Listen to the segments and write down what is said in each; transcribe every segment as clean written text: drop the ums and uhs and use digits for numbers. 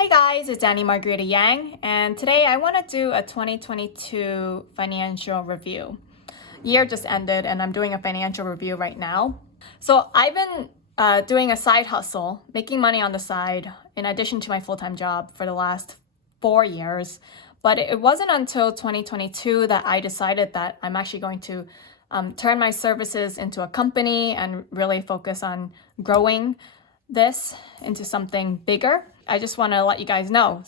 Hey guys, it's Annie Margarita Yang, and today I want to do a 2022 financial review. Year just ended, and I'm doing a financial review right now. So I've been doing a side hustle, making money on the side, in addition to my full-time job for the last 4 years. But it wasn't until 2022 that I decided that I'm actually going to turn my services into a company and really focus on growing this into something bigger. I just want to let you guys know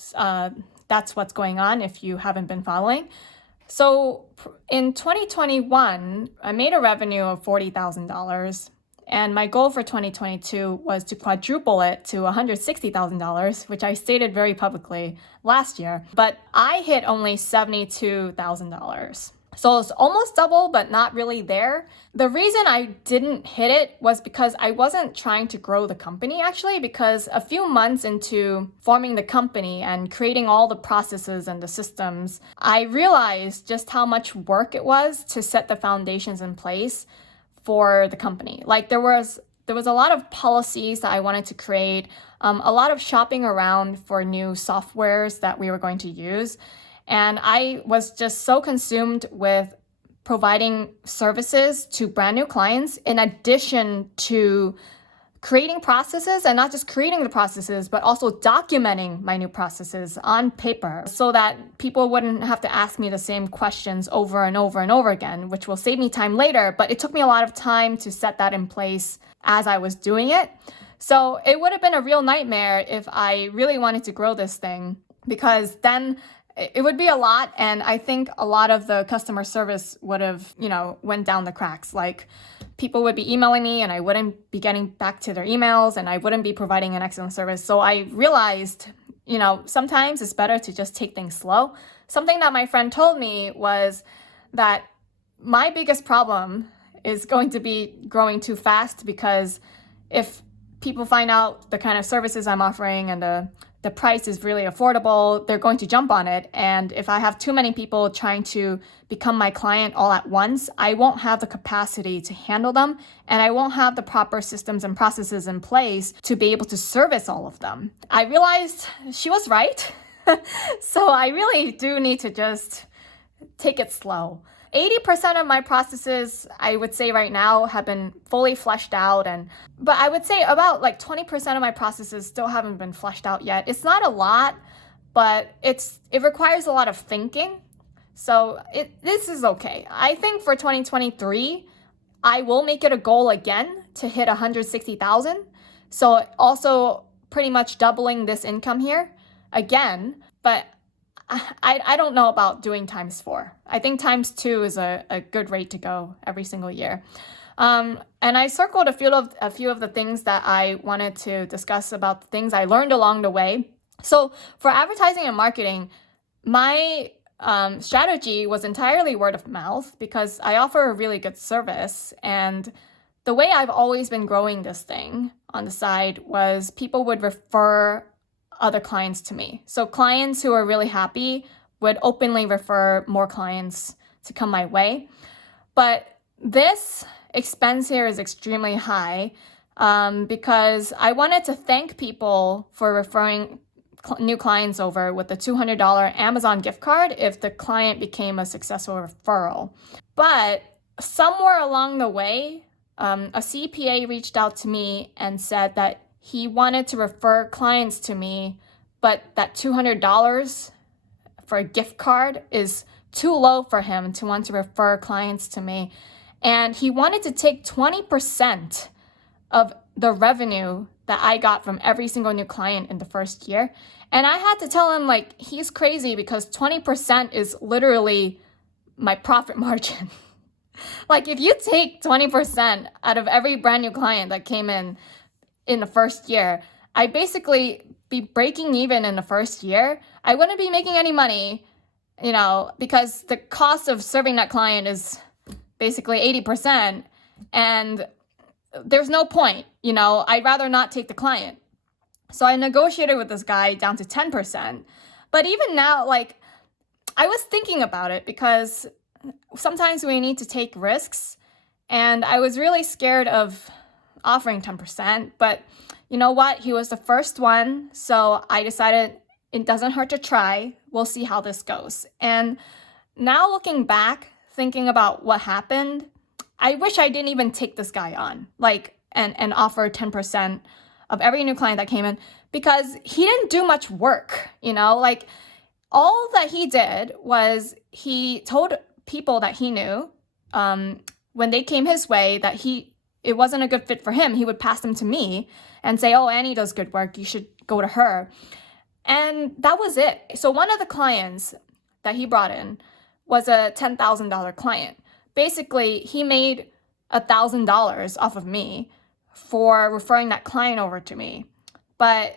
that's what's going on if you haven't been following. So in 2021, I made a revenue of $40,000, and my goal for 2022 was to quadruple it to $160,000, which I stated very publicly last year, but I hit only $72,000. So it's almost double, but not really there. The reason I didn't hit it was because I wasn't trying to grow the company, actually, because a few months into forming the company and creating all the processes and the systems, I realized just how much work it was to set the foundations in place for the company. Like there was a lot of policies that I wanted to create, a lot of shopping around for new softwares that we were going to use. And I was just so consumed with providing services to brand new clients in addition to creating processes, and not just creating the processes, but also documenting my new processes on paper so that people wouldn't have to ask me the same questions over and over and over again, which will save me time later. But it took me a lot of time to set that in place as I was doing it. So it would have been a real nightmare if I really wanted to grow this thing, because then it would be a lot, and I think a lot of the customer service would have, went down the cracks. Like people would be emailing me and I wouldn't be getting back to their emails and I wouldn't be providing an excellent service. So I realized, sometimes it's better to just take things slow. Something that my friend told me was that my biggest problem is going to be growing too fast, because if people find out the kind of services I'm offering and the price is really affordable, they're going to jump on it. And if I have too many people trying to become my client all at once, I won't have the capacity to handle them, and I won't have the proper systems and processes in place to be able to service all of them. I realized she was right. So I really do need to just take it slow. 80% of my processes, I would say right now, have been fully fleshed out, but I would say about like 20% of my processes still haven't been fleshed out yet. It's not a lot, but it requires a lot of thinking. So this is okay. I think for 2023, I will make it a goal again to hit 160,000. So also pretty much doubling this income here again, but I don't know about doing ×4. I think ×2 is a good rate to go every single year. And I circled a few of the things that I wanted to discuss about the things I learned along the way. So for advertising and marketing, my strategy was entirely word of mouth, because I offer a really good service. And the way I've always been growing this thing on the side was people would refer other clients to me. So clients who are really happy would openly refer more clients to come my way. But this expense here is extremely high because I wanted to thank people for referring new clients over with the $200 Amazon gift card if the client became a successful referral. But somewhere along the way, a CPA reached out to me and said that he wanted to refer clients to me, but that $200 for a gift card is too low for him to want to refer clients to me. And he wanted to take 20% of the revenue that I got from every single new client in the first year. And I had to tell him, like, he's crazy, because 20% is literally my profit margin. Like, if you take 20% out of every brand new client that came in the first year, I basically be breaking even in the first year. I wouldn't be making any money, because the cost of serving that client is basically 80%, and there's no point, I'd rather not take the client. So I negotiated with this guy down to 10%. But even now, like, I was thinking about it, because sometimes we need to take risks, and I was really scared of offering 10%, but you know what? He was the first one, so I decided it doesn't hurt to try. We'll see how this goes. And now looking back, thinking about what happened, I wish I didn't even take this guy on, and offer 10% of every new client that came in, because he didn't do much work, all that he did was he told people that he knew, when they came his way, that it wasn't a good fit for him, he would pass them to me and say, oh, Annie does good work, you should go to her. And that was it. So one of the clients that he brought in was a $10,000 client. Basically, he made $1,000 off of me for referring that client over to me. But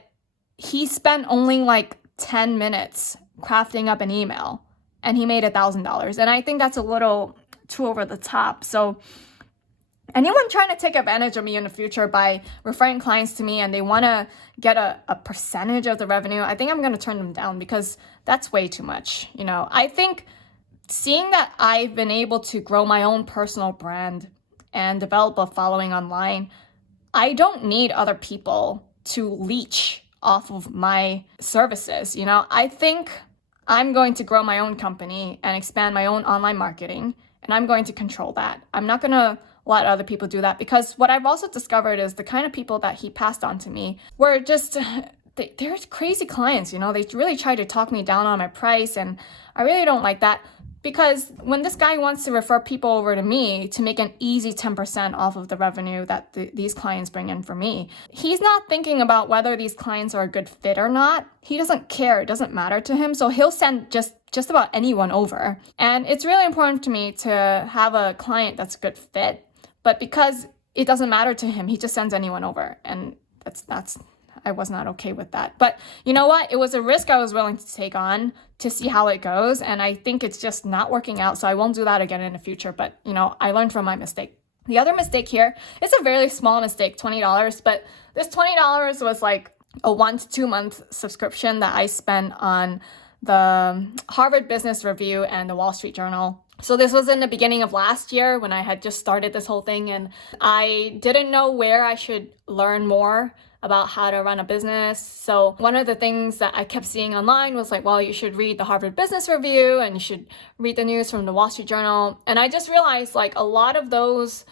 he spent only 10 minutes crafting up an email and he made $1,000. And I think that's a little too over the top. So anyone trying to take advantage of me in the future by referring clients to me and they want to get a percentage of the revenue, I think I'm going to turn them down, because that's way too much. I think seeing that I've been able to grow my own personal brand and develop a following online, I don't need other people to leech off of my services. I think I'm going to grow my own company and expand my own online marketing, and I'm going to control that. I'm not going to let other people do that, because what I've also discovered is the kind of people that he passed on to me were just, they're crazy clients, they really try to talk me down on my price, and I really don't like that. Because when this guy wants to refer people over to me to make an easy 10% off of the revenue that these clients bring in for me, he's not thinking about whether these clients are a good fit or not. He doesn't care. It doesn't matter to him. So he'll send just about anyone over. And it's really important to me to have a client that's a good fit. But because it doesn't matter to him, he just sends anyone over. And I was not okay with that. But you know what? It was a risk I was willing to take on to see how it goes. And I think it's just not working out. So I won't do that again in the future. But, I learned from my mistake. The other mistake here, it's a very small mistake, $20. But this $20 was a 1 to 2 month subscription that I spent on the Harvard Business Review and the Wall Street Journal. So this was in the beginning of last year when I had just started this whole thing, and I didn't know where I should learn more about how to run a business. So one of the things that I kept seeing online was you should read the Harvard Business Review and you should read the news from the Wall Street Journal. And I just realized a lot of those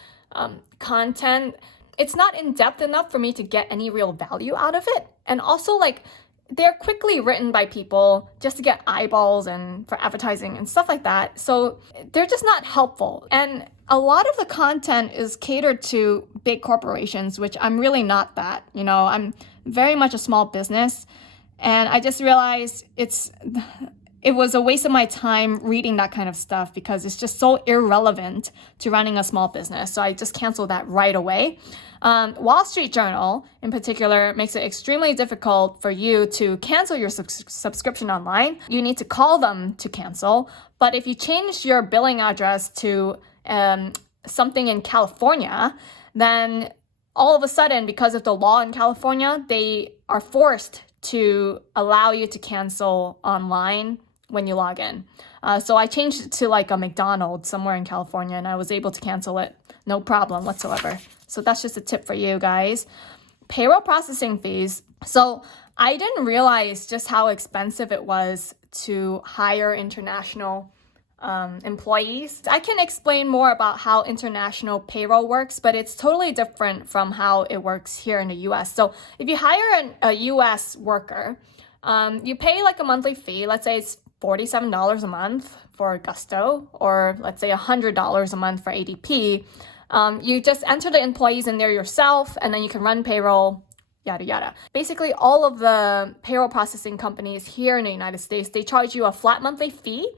content, it's not in depth enough for me to get any real value out of it. And also they're quickly written by people just to get eyeballs and for advertising and stuff like that. So they're just not helpful. And a lot of the content is catered to big corporations, which I'm really not that. I'm very much a small business. And I just realized it was a waste of my time reading that kind of stuff, because it's just so irrelevant to running a small business. So I just canceled that right away. Wall Street Journal, in particular, makes it extremely difficult for you to cancel your subscription online. You need to call them to cancel. But if you change your billing address to something in California, then all of a sudden, because of the law in California, they are forced to allow you to cancel online when you log in. So I changed it to a McDonald's somewhere in California, and I was able to cancel it, no problem whatsoever. So that's just a tip for you guys. Payroll processing fees. So I didn't realize just how expensive it was to hire international employees. I can explain more about how international payroll works, but it's totally different from how it works here in the US. So if you hire a US worker, you pay a monthly fee. Let's say it's $47 a month for Gusto, or let's say $100 a month for ADP. You just enter the employees in there yourself, and then you can run payroll, yada, yada. Basically, all of the payroll processing companies here in the United States, they charge you a flat monthly fee,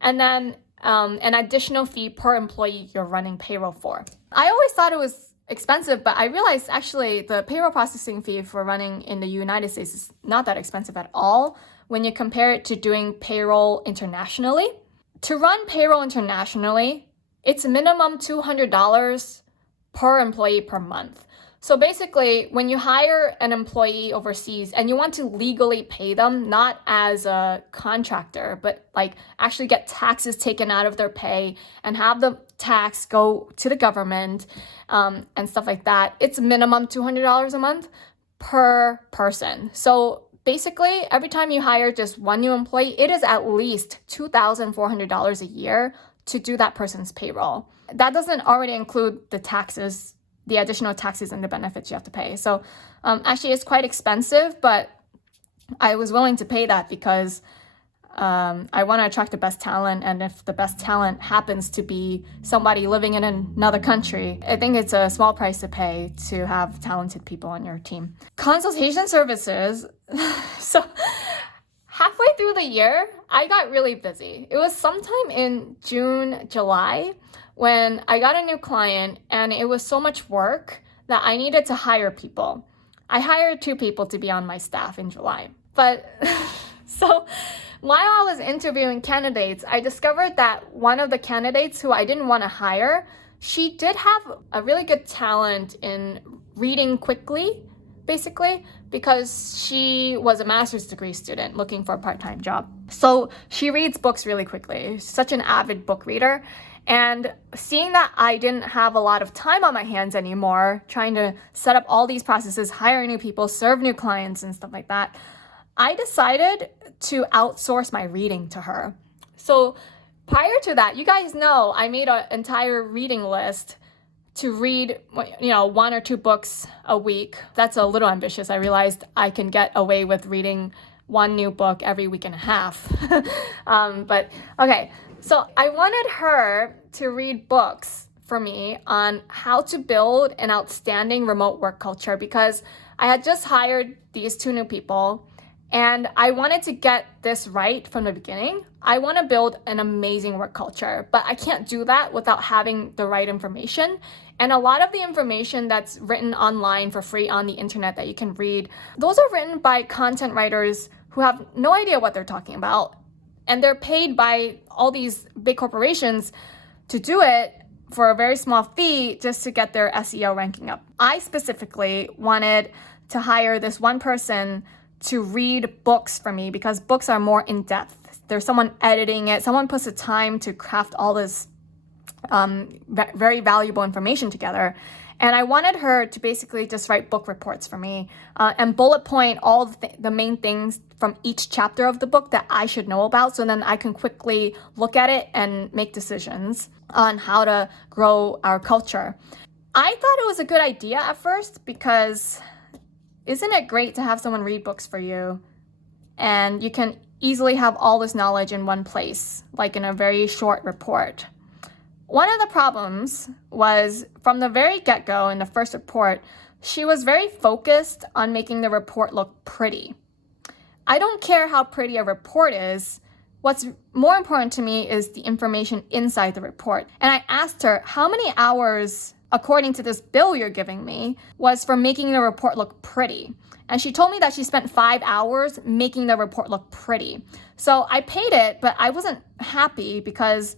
and then an additional fee per employee you're running payroll for. I always thought it was expensive, but I realized actually the payroll processing fee for running in the United States is not that expensive at all when you compare it to doing payroll internationally. To run payroll internationally, it's minimum $200 per employee per month. So basically, when you hire an employee overseas and you want to legally pay them, not as a contractor, but actually get taxes taken out of their pay and have the tax go to the government and stuff like that, it's minimum $200 a month per person. So Basically, every time you hire just one new employee, it is at least $2,400 a year to do that person's payroll. That doesn't already include the taxes, the additional taxes and the benefits you have to pay. So actually, it's quite expensive, but I was willing to pay that because I want to attract the best talent. And if the best talent happens to be somebody living in another country, I think it's a small price to pay to have talented people on your team. Consultation services. So halfway through the year, I got really busy. It was sometime in June, July, when I got a new client, and it was so much work that I needed to hire people. I hired 2 people to be on my staff in July. But so while I was interviewing candidates, I discovered that one of the candidates who I didn't want to hire, she did have a really good talent in reading quickly, basically, because she was a master's degree student looking for a part-time job. So she reads books really quickly. She's such an avid book reader. And seeing that I didn't have a lot of time on my hands anymore, trying to set up all these processes, hire new people, serve new clients and stuff like that, I decided to outsource my reading to her. So prior to that, you guys know I made an entire reading list to read, 1 or 2 books a week. That's a little ambitious. I realized I can get away with reading 1 new book every week and a half. But okay, so I wanted her to read books for me on how to build an outstanding remote work culture, because I had just hired these 2 new people. And I wanted to get this right from the beginning. I want to build an amazing work culture, but I can't do that without having the right information. And a lot of the information that's written online for free on the internet that you can read, those are written by content writers who have no idea what they're talking about. And they're paid by all these big corporations to do it for a very small fee just to get their SEO ranking up. I specifically wanted to hire this one person to read books for me because books are more in depth. There's someone editing it. Someone puts the time to craft all this very valuable information together. And I wanted her to basically just write book reports for me and bullet point all the main things from each chapter of the book that I should know about, so then I can quickly look at it and make decisions on how to grow our culture. I thought it was a good idea at first because isn't it great to have someone read books for you? And you can easily have all this knowledge in one place, like in a very short report. One of the problems was from the very get-go in the first report, she was very focused on making the report look pretty. I don't care how pretty a report is. What's more important to me is the information inside the report. And I asked her, how many hours, according to this bill you're giving me, was for making the report look pretty? And she told me that she spent 5 hours making the report look pretty. So I paid it, but I wasn't happy because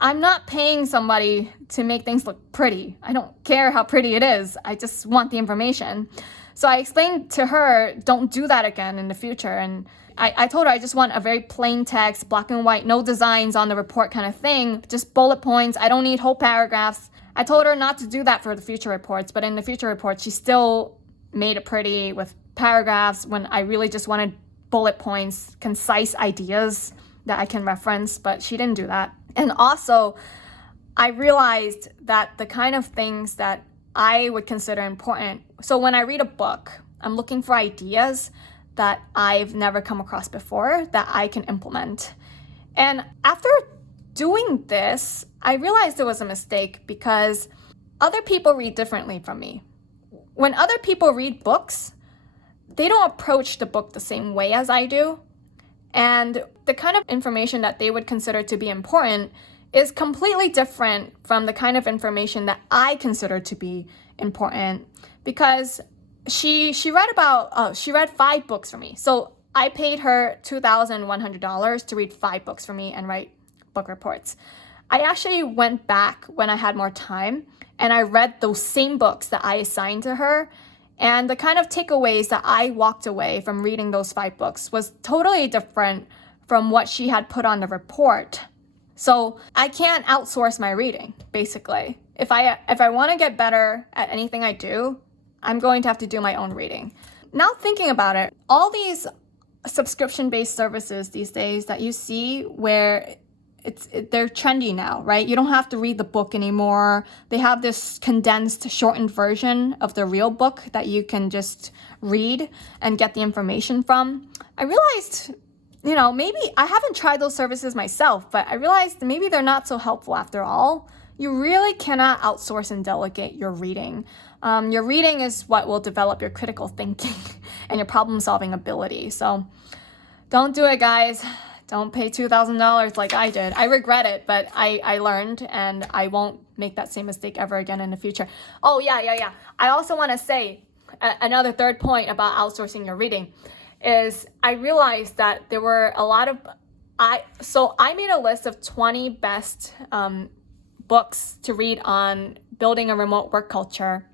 I'm not paying somebody to make things look pretty. I don't care how pretty it is. I just want the information. So I explained to her, don't do that again in the future. And I told her I just want a very plain text, black and white, no designs on the report kind of thing, just bullet points. I don't need whole paragraphs. I told her not to do that for the future reports, but in the future reports, she still made it pretty with paragraphs when I really just wanted bullet points, concise ideas that I can reference, but she didn't do that. And also, I realized that the kind of things that I would consider important. So when I read a book, I'm looking for ideas that I've never come across before that I can implement. And after doing this, I realized it was a mistake because other people read differently from me. When other people read books, they don't approach the book the same way as I do. And the kind of information that they would consider to be important is completely different from the kind of information that I consider to be important, because she read 5 books for me. So I paid her $2,100 to read 5 books for me and write book reports. I actually went back when I had more time and I read those same books that I assigned to her. And the kind of takeaways that I walked away from reading those 5 books was totally different from what she had put on the report. So I can't outsource my reading, basically. If I want to get better at anything I do, I'm going to have to do my own reading. now thinking about it, all these subscription-based services these days that you see where they're trendy now, right? You don't have to read the book anymore. They have this condensed, shortened version of the real book that you can just read and get the information from. I realized, maybe I haven't tried those services myself, but I realized maybe they're not so helpful after all. You really cannot outsource and delegate your reading. Your reading is what will develop your critical thinking and your problem-solving ability. So don't do it, guys. Don't pay $2,000 like I did. I regret it, but I learned, and I won't make that same mistake ever again in the future. Oh, yeah. I also want to say another third point about outsourcing your reading is I realized that there were a lot of, so I made a list of 20 best books to read on building a remote work culture.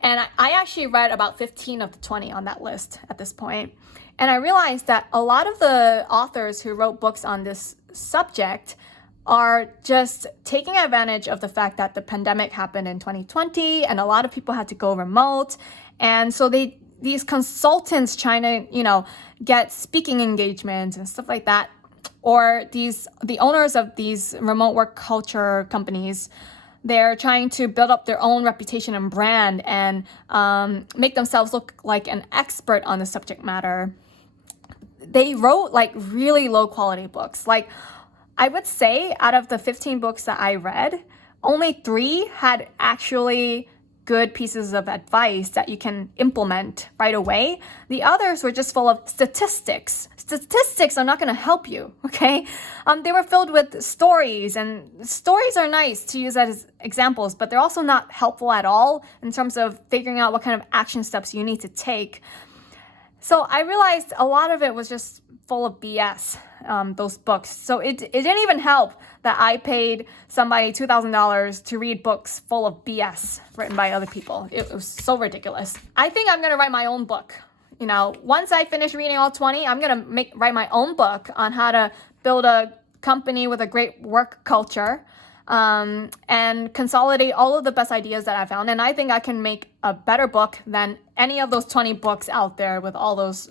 And I actually read about 15 of the 20 on that list at this point. And I realized that a lot of the authors who wrote books on this subject are just taking advantage of the fact that the pandemic happened in 2020 and a lot of people had to go remote. And so these consultants trying to, get speaking engagements and stuff like that, or the owners of these remote work culture companies, they're trying to build up their own reputation and brand and make themselves look like an expert on the subject matter. They wrote really low quality books. I would say out of the 15 books that I read, only 3 had actually good pieces of advice that you can implement right away. The others were just full of statistics. Statistics are not going to help you, okay? They were filled with stories, and stories are nice to use as examples, but they're also not helpful at all in terms of figuring out what kind of action steps you need to take. So I realized a lot of it was just full of BS, those books. So it didn't even help that I paid somebody $2,000 to read books full of BS written by other people. It was so ridiculous. I think I'm going to write my own book. Once I finish reading all 20, I'm going to write my own book on how to build a company with a great work culture, and consolidate all of the best ideas that I found. And I think I can make a better book than any of those 20 books out there with all those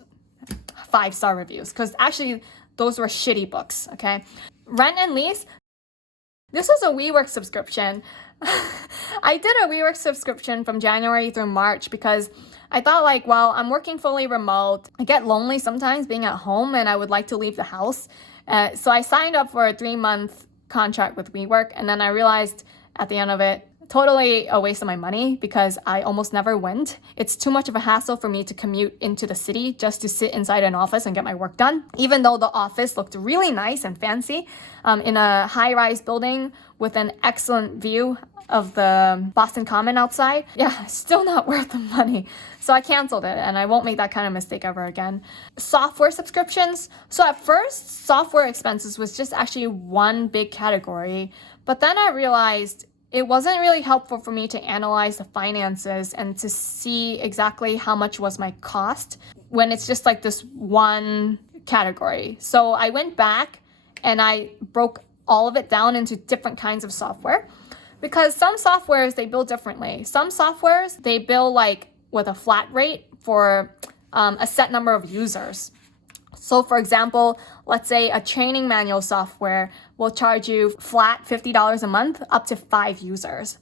5-star reviews, because actually those were shitty books, okay? Rent and lease. This was a WeWork subscription. I did a WeWork subscription from January through March because I thought I'm working fully remote. I get lonely sometimes being at home and I would like to leave the house. So I signed up for a 3-month contract with WeWork, and then I realized at the end of it, totally a waste of my money because I almost never went. It's too much of a hassle for me to commute into the city just to sit inside an office and get my work done. Even though the office looked really nice and fancy in a high-rise building with an excellent view of the Boston Common outside, still not worth the money. So I canceled it, and I won't make that kind of mistake ever again. Software subscriptions. So at first, software expenses was just actually one big category, but then I realized it wasn't really helpful for me to analyze the finances and to see exactly how much was my cost when it's just this one category. So I went back and I broke all of it down into different kinds of software, because some softwares, they bill differently. Some softwares, they bill with a flat rate for a set number of users. So for example, let's say a training manual software will charge you flat $50 a month up to 5 users.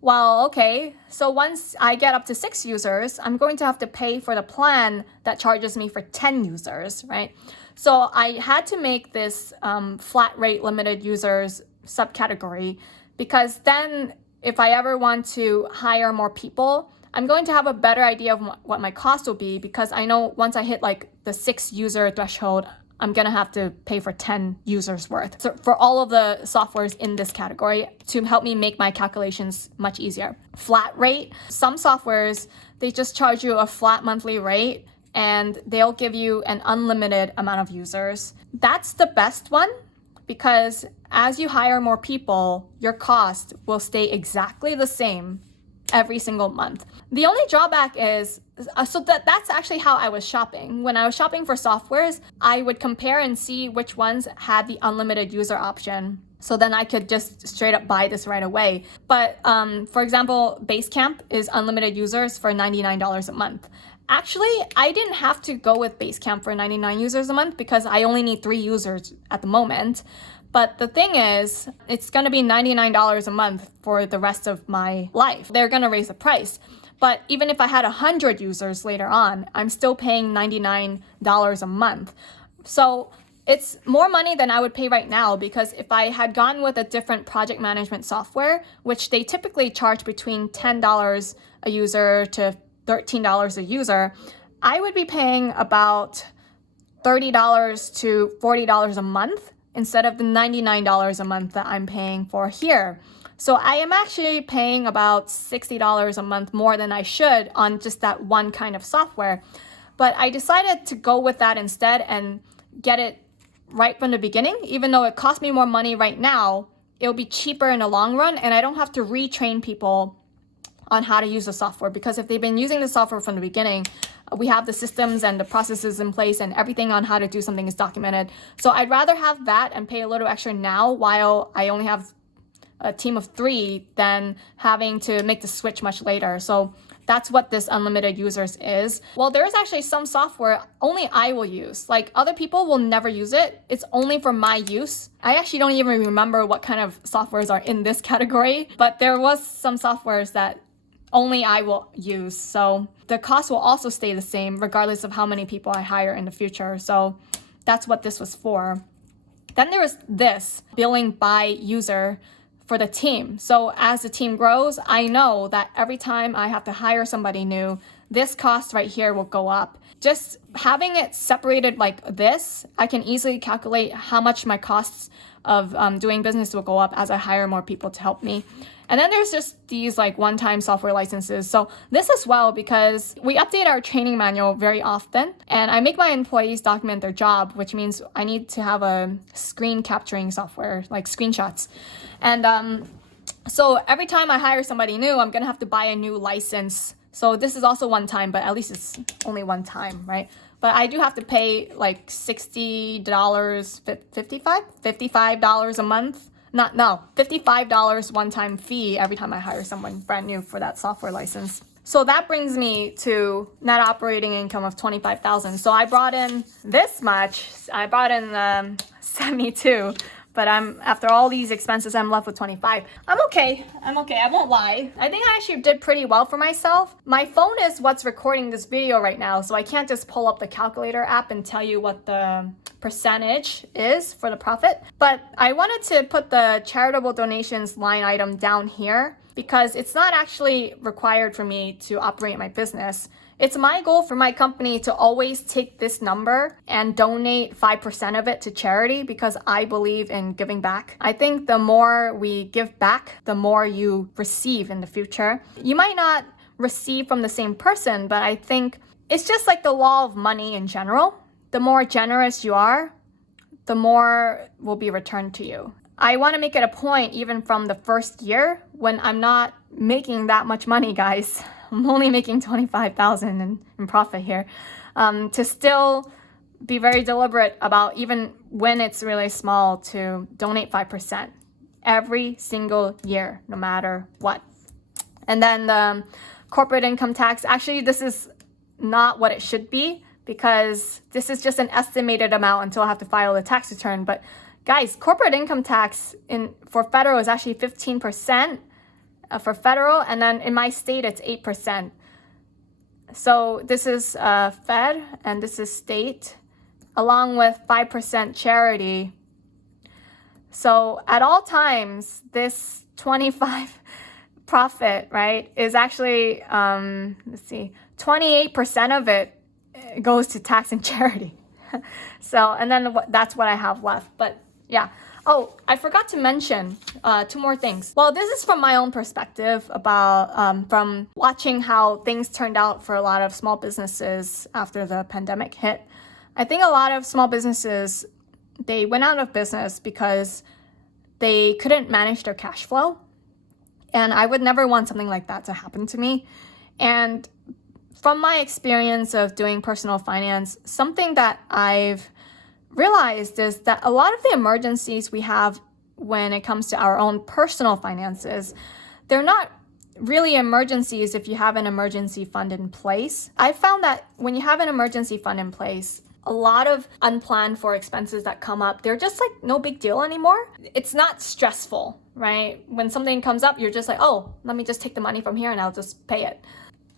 Well, okay, so once I get up to 6 users, I'm going to have to pay for the plan that charges me for 10 users, right? So I had to make this flat rate limited users subcategory, because then if I ever want to hire more people, I'm going to have a better idea of what my cost will be, because I know once I hit the 6 user threshold, I'm going to have to pay for 10 users worth. So for all of the softwares in this category to help me make my calculations much easier. Flat rate. Some softwares, they just charge you a flat monthly rate and they'll give you an unlimited amount of users. That's the best one, because as you hire more people, your cost will stay exactly the same every single month. The only drawback is, that's actually how I was shopping. When I was shopping for softwares, I would compare and see which ones had the unlimited user option. So then I could just straight up buy this right away. But for example, Basecamp is unlimited users for $99 a month. Actually, I didn't have to go with Basecamp for 99 users a month because I only need 3 users at the moment. But the thing is, it's going to be $99 a month for the rest of my life. They're going to raise the price. But even if I had 100 users later on, I'm still paying $99 a month. So it's more money than I would pay right now, because if I had gone with a different project management software, which they typically charge between $10 a user to $13 a user, I would be paying about $30 to $40 a month instead of the $99 a month that I'm paying for here. So I am actually paying about $60 a month more than I should on just that one kind of software. But I decided to go with that instead and get it right from the beginning. Even though it costs me more money right now, it'll be cheaper in the long run, and I don't have to retrain people on how to use the software, because if they've been using the software from the beginning, we have the systems and the processes in place, and everything on how to do something is documented. So I'd rather have that and pay a little extra now while I only have a team of 3 than having to make the switch much later. So that's what this unlimited users is. Well, there's actually some software only I will use. Like, other people will never use it. It's only for my use. I actually don't even remember what kind of softwares are in this category, but there was some softwares that only I will use. So the cost will also stay the same regardless of how many people I hire in the future. So that's what this was for. Then there was this billing by user for the team. So as the team grows, I know that every time I have to hire somebody new, this cost right here will go up. Just having it separated like this, I can easily calculate how much my costs of doing business will go up as I hire more people to help me. And then there's just these like one-time software licenses. So this as well, because we update our training manual very often, and I make my employees document their job, which means I need to have a screen capturing software, like screenshots. And so every time I hire somebody new, I'm gonna have to buy a new license. So this is also one time, but at least it's only one time, right? But I do have to pay like $60, $55 a month. $55 one-time fee every time I hire someone brand new for that software license. So that brings me to net operating income of $25,000. So I brought in this much. I brought in 72. But after all these expenses, I'm left with 25. I'm okay. I won't lie. I think I actually did pretty well for myself. My phone is what's recording this video right now, so I can't just pull up the calculator app and tell you what the percentage is for the profit. But I wanted to put the charitable donations line item down here because it's not actually required for me to operate my business. It's my goal for my company to always take this number and donate 5% of it to charity because I believe in giving back. I think the more we give back, the more you receive in the future. You might not receive from the same person, but I think it's just like the law of money in general. The more generous you are, the more will be returned to you. I want to make it a point, even from the first year when I'm not making that much money, guys. I'm only making $25,000 in profit here, to still be very deliberate about, even when it's really small, to donate 5% every single year, no matter what. And then the corporate income tax, actually, this is not what it should be because this is just an estimated amount until I have to file the tax return. But guys, corporate income tax for federal is actually 15%. For federal, and then in my state it's 8%. So this is Fed and this is state, along with 5% charity. So at all times, this 25 profit, right, is actually 28% of it goes to tax and charity. So, and then that's what I have left. But yeah. Oh, I forgot to mention 2 more things. Well, this is from my own perspective about from watching how things turned out for a lot of small businesses after the pandemic hit. I think a lot of small businesses, they went out of business because they couldn't manage their cash flow. And I would never want something like that to happen to me. And from my experience of doing personal finance, something that I've realized is that a lot of the emergencies we have when it comes to our own personal finances, they're not really emergencies if you have an emergency fund in place. I found that when you have an emergency fund in place, a lot of unplanned for expenses that come up, they're just like no big deal anymore. It's not stressful, right? When something comes up, you're just like, oh, let me just take the money from here and I'll just pay it.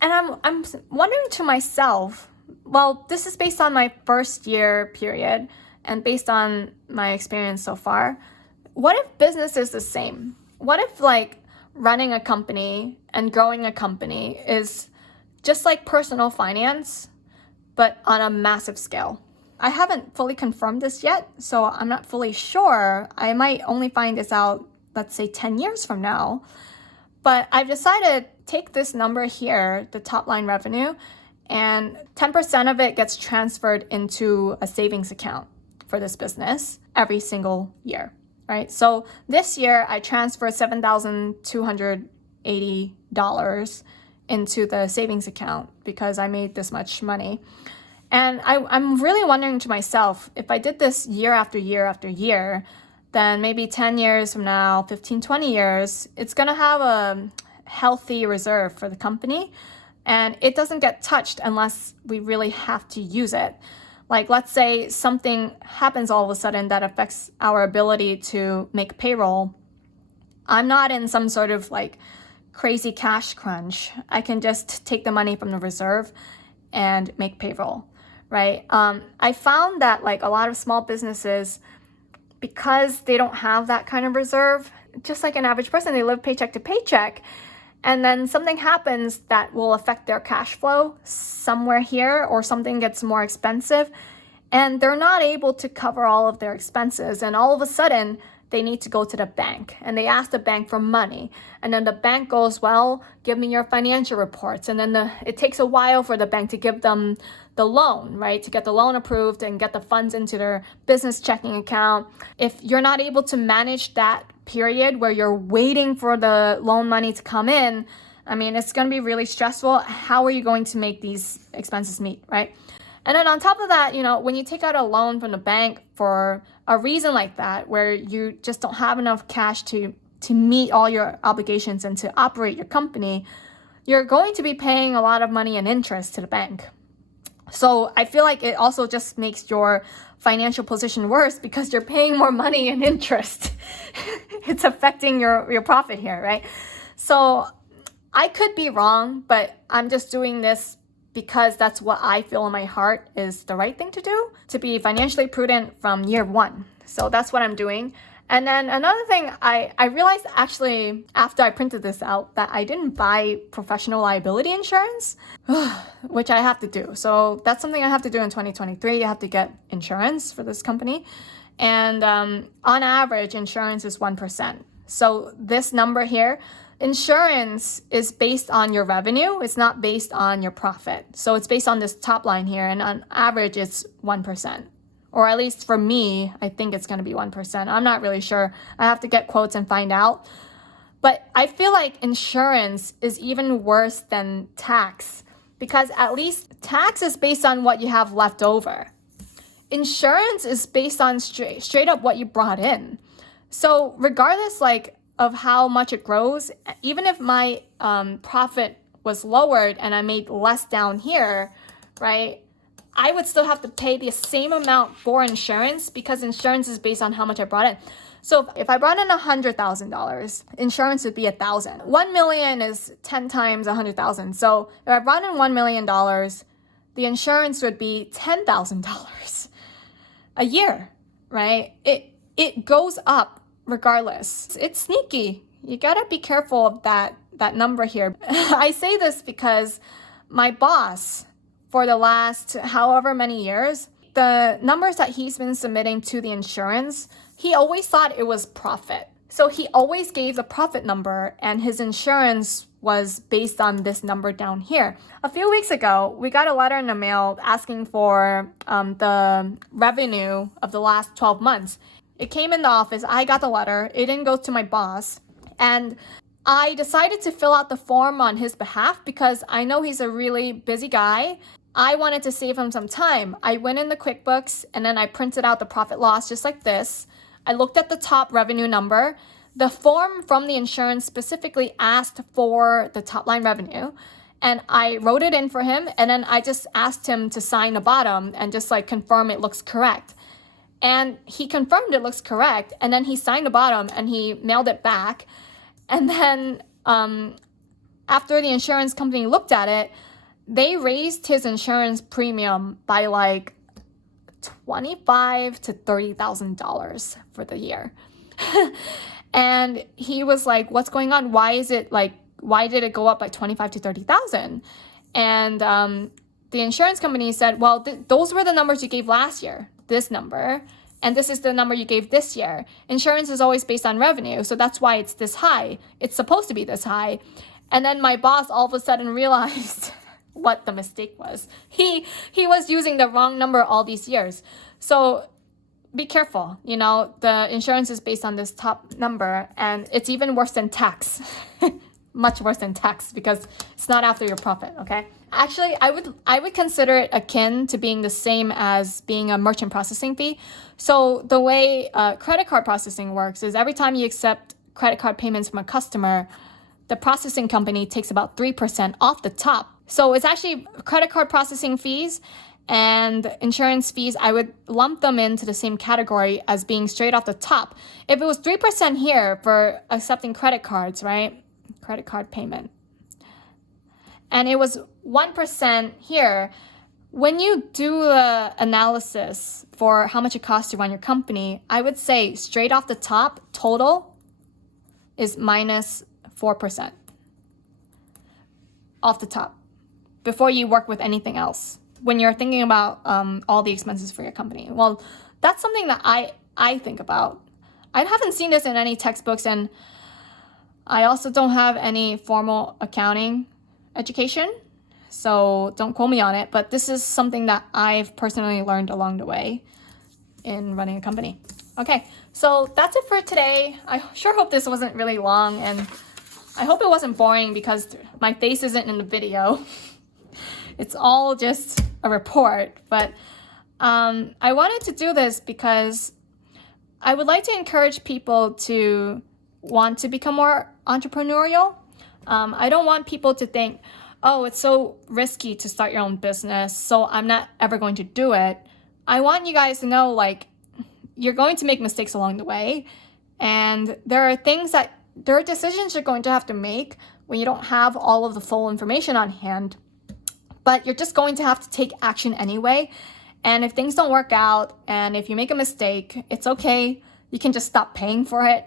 And I'm wondering to myself, well, this is based on my first year period and based on my experience so far. What if business is the same? What if like running a company and growing a company is just like personal finance, but on a massive scale? I haven't fully confirmed this yet, so I'm not fully sure. I might only find this out, let's say 10 years from now. But I've decided take this number here, the top line revenue, and 10% of it gets transferred into a savings account for this business every single year, right? So this year I transferred $7,280 into the savings account because I made this much money. And I'm really wondering to myself, if I did this year after year after year, then maybe 10 years from now, 15, 20 years, it's going to have a healthy reserve for the company. And it doesn't get touched unless we really have to use it. Like, let's say something happens all of a sudden that affects our ability to make payroll. I'm not in some sort of like crazy cash crunch. I can just take the money from the reserve and make payroll, right? I found that like a lot of small businesses, because they don't have that kind of reserve, just like an average person, they live paycheck to paycheck. And then something happens that will affect their cash flow somewhere here, or something gets more expensive, and they're not able to cover all of their expenses. And all of a sudden, they need to go to the bank and they ask the bank for money. And then the bank goes, well, give me your financial reports. And then it takes a while for the bank to give them the loan, right? To get the loan approved and get the funds into their business checking account. If you're not able to manage that period where you're waiting for the loan money to come in, I mean, it's going to be really stressful. How are you going to make these expenses meet, right? And then on top of that, when you take out a loan from the bank for a reason like that, where you just don't have enough cash to meet all your obligations and to operate your company, you're going to be paying a lot of money in interest to the bank. So I feel like it also just makes your financial position worse because you're paying more money in interest. It's affecting your profit here, right? So I could be wrong, but I'm just doing this because that's what I feel in my heart is the right thing to do, to be financially prudent from year one. So that's what I'm doing. And then another thing, I realized actually after I printed this out that I didn't buy professional liability insurance, which I have to do. So that's something I have to do in 2023. I have to get insurance for this company. And on average, insurance is 1%. So this number here, insurance is based on your revenue. It's not based on your profit. So it's based on this top line here. And on average, it's 1%. Or at least for me, I think it's going to be 1%. I'm not really sure. I have to get quotes and find out. But I feel like insurance is even worse than tax because at least tax is based on what you have left over. Insurance is based on straight up what you brought in. So regardless of how much it grows, even if my profit was lowered and I made less down here, right? I would still have to pay the same amount for insurance because insurance is based on how much I brought in. So if I brought in $100,000, insurance would be $1,000. 1 million is 10 times 100,000. So if I brought in $1 million, the insurance would be $10,000 a year, right? It goes up regardless. It's sneaky. You gotta be careful of that number here. I say this because my boss, for the last however many years, the numbers that he's been submitting to the insurance, he always thought it was profit. So he always gave the profit number and his insurance was based on this number down here. A few weeks ago, we got a letter in the mail asking for the revenue of the last 12 months. It came in the office. I got the letter. It didn't go to my boss. And I decided to fill out the form on his behalf because I know he's a really busy guy. I wanted to save him some time. I went in the QuickBooks and then I printed out the profit loss just like this. I looked at the top revenue number. the form from the insurance specifically asked for the top line revenue. And I wrote it in for him, and then I just asked him to sign the bottom and just like confirm it looks correct. And he confirmed it looks correct, and then he signed the bottom and he mailed it back. And then after the insurance company looked at it, they raised his insurance premium by like $25,000 to $30,000 for the year. And he was like, what's going on? Why did it go up by 25 to 30,000? And the insurance company said, well, those were the numbers you gave last year, this number, and this is the number you gave this year. Insurance is always based on revenue, so that's why it's this high. It's supposed to be this high. And then my boss all of a sudden realized what the mistake was. He was using the wrong number all these years. So be careful, the insurance is based on this top number, and it's even worse than tax. Much worse than tax, because it's not after your profit, okay? Actually, I would consider it akin to being the same as being a merchant processing fee. So the way credit card processing works is every time you accept credit card payments from a customer, the processing company takes about 3% off the top. So it's actually credit card processing fees and insurance fees. I would lump them into the same category as being straight off the top. If it was 3% here for accepting credit cards, right? Credit card payment. And it was 1% here. When you do the analysis for how much it costs to run your company, I would say straight off the top, total is minus 4% off the top before you work with anything else. When you're thinking about all the expenses for your company. Well, that's something that I think about. I haven't seen this in any textbooks, and I also don't have any formal accounting education, so don't quote me on it, but this is something that I've personally learned along the way in running a company. Okay, so that's it for today. I sure hope this wasn't really long, and I hope it wasn't boring because my face isn't in the video. It's all just a report, but I wanted to do this because I would like to encourage people to want to become more entrepreneurial. I don't want people to think, oh, it's so risky to start your own business, so I'm not ever going to do it. I want you guys to know, you're going to make mistakes along the way, and there are decisions you're going to have to make when you don't have all of the full information on hand, but you're just going to have to take action anyway. And if things don't work out, and if you make a mistake, it's okay. You can just stop paying for it.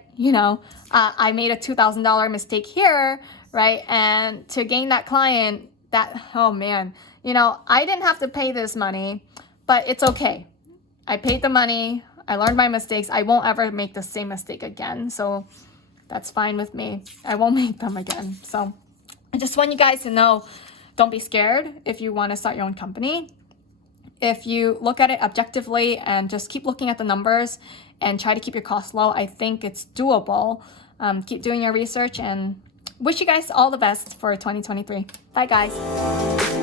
I made a $2,000 mistake here, right? And to gain that client, oh man, I didn't have to pay this money, but it's okay. I paid the money. I learned my mistakes. I won't ever make the same mistake again. So that's fine with me. I won't make them again. So I just want you guys to know, don't be scared if you want to start your own company. If you look at it objectively and just keep looking at the numbers and try to keep your costs low, I think it's doable. Keep doing your research, and wish you guys all the best for 2023. Bye, guys.